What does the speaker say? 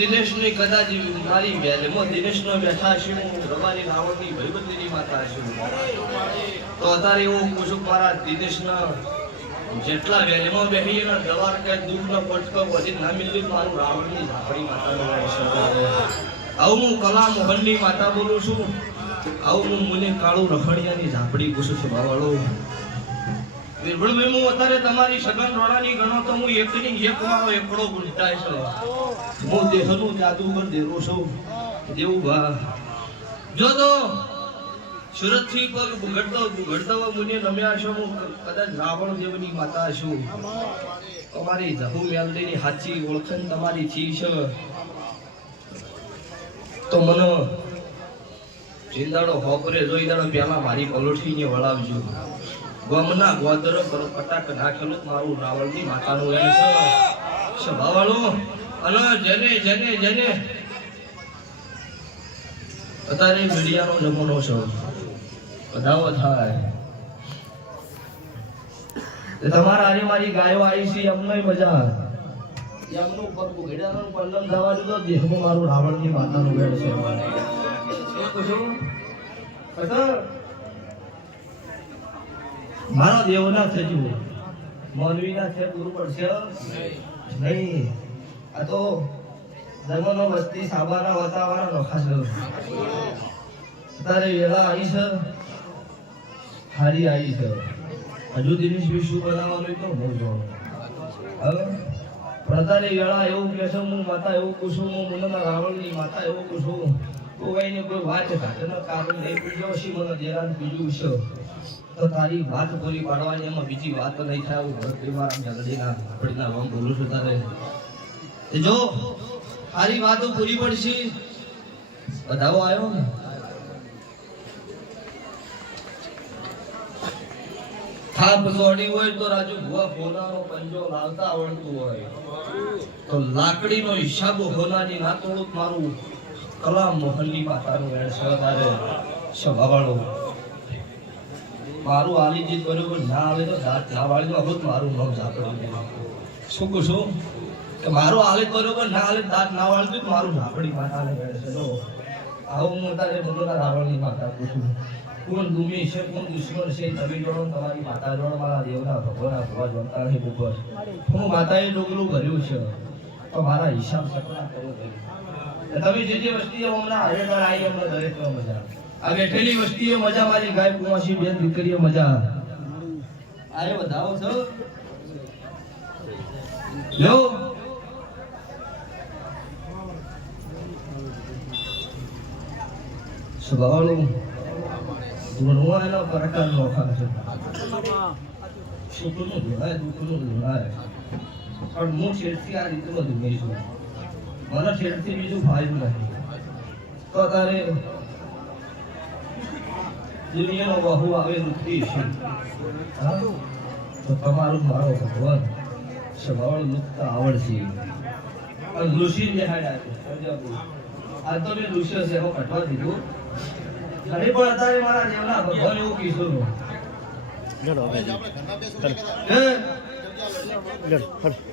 દિનેશની કદાચ મારી વેલમાં દિનેશનો બેઠા છું રવાની રાવણની ભૈબંદીની માતા છું તો અત્યારે એવું પૂછું મારા દિનેશના જેટલા વેલમાં બેહી એના દવાર કે દૂધનો પટકો વધી ના મિલ્યું મારું રાવણની ઝાપડી માતાનો આવું હું કલા મોહનની માતા બોલું છું આવું હું મુને કાળું રખડિયાની ઝાપડી પૂછું છું બાવાળો વીરભણભાઈ હું અત્યારે તમારી સગન રોડાની ગણો તો હું એકની એક વાળો એકડો ગુંટાય છે હું દેહનું જાદુગર દેરો છું દેવું ભા જો તો સુરત થી પગ બુઘડતો મુને નમ્યા છો હું કદાચ રાવણ દેવની માતા છું તમારી જહુ મેલડીની સાચી ઓળખાણ તમારી થી છે તો મને ચિંદાડો હોપરે જોઈ દાડો પેલા મારી પલોઠીને વળાવજો ગમના ગોદર પર પટાક નાખેલું મારું રાવણની માતાનું એમ છે સ્વભાવવાળું અને જેને અત્યારે મીડિયાનો જમાનો છે બધાઓ થાય તમારા હારે મારી ગાયો આવી છે એમને મજા એમનું પગ બુઘડ્યાનું પલ્લમ થવા દીધો દેહમાં મારું રાવણની માતાનું વેળ છે મારા દેવના થજો મૌલવીના છે ગુરુ પડશે નહીં આ તો ધર્મનો વસ્તી સાબાના વાતાવરણ નોખા છે અત્યારે વેળા આવી છે હારી આવી છે હજુ દિનેશ વિશ્વ બનાવવાનું તો હું જોઉં હવે પ્રતારે વેળા એવું કે છે હું માતા એવું પૂછું હું મુનના રાવણની માતા એવું પૂછું કોઈ કોઈ વાત ઘાટના કારણ નહીં પૂછ્યો છે મને દેરાન બીજું છે તો તારી વાત પૂરી પાડવાની એમાં બીજી વાત નહીં થાય હું ભરત મારા જગડીના આપડીના નામ બોલું છું તારે જો સારી વાતો પૂરી પડશે બધાઓ આવ્યો ને થાપ સોડી હોય તો રાજુ ભુવા ફોનાનો પંજો લાવતા આવડતું હોય તો લાકડીનો હિસાબ હોનાની ના તોડું મારું કલા મોહનની માતાનું વેણ છે તારે સ્વભાવવાળો મારું આલીજીત બરોબર ના આવે તો દાંત ના વાળી તો અભૂત મારું નામ ઝાપડી શું કહું કે મારું આલીત બરોબર ના આલે દાંત ના વાળી તો મારું ઝાપડી માતાને વેણ છે જો આવું હું તારે બોલોના રાવણની માતા પૂછું કોણ દુમી છે કોણ દુશ્મન છે તમે જોડો તમારી માતા જોડો મારા દેવના ભગવાન ભગવા જોતા છે ઉપર હું માતાએ ડોગલું ભર્યું છે તો મારા હિસાબ સપના કરવો જોઈએ તમે જે વસ્તીઓ હમણાં હરેકર આવી અમને દરેક મજા આ બેઠેલી વસ્તીઓ મજા મારી ગાય કુમાસી બેન દીકરીઓ મજા આરે વધાવો છો લો સ્વભાવવાળું ધૂણવા એનો પ્રકાર નોખા છે સુખનું ધૂણાય દુઃખનું ધૂણાય પણ હું છેડથી આ રીતે બધું નહીં છું મને છેડથી બીજું ફાયદું નથી તો તારે દુનિયાનો બહુ આવે દુઃખી છે તો તમારું મારો ભગવાન સ્વભાવ મુક્ત આવડશે અને ઋષિ દેખાડ્યા આ તો મેં ઋષિ છે એમાં કટવા દીધું ઘણી પણ અત્યારે મારા દેવના ભગવાન એવું કીધું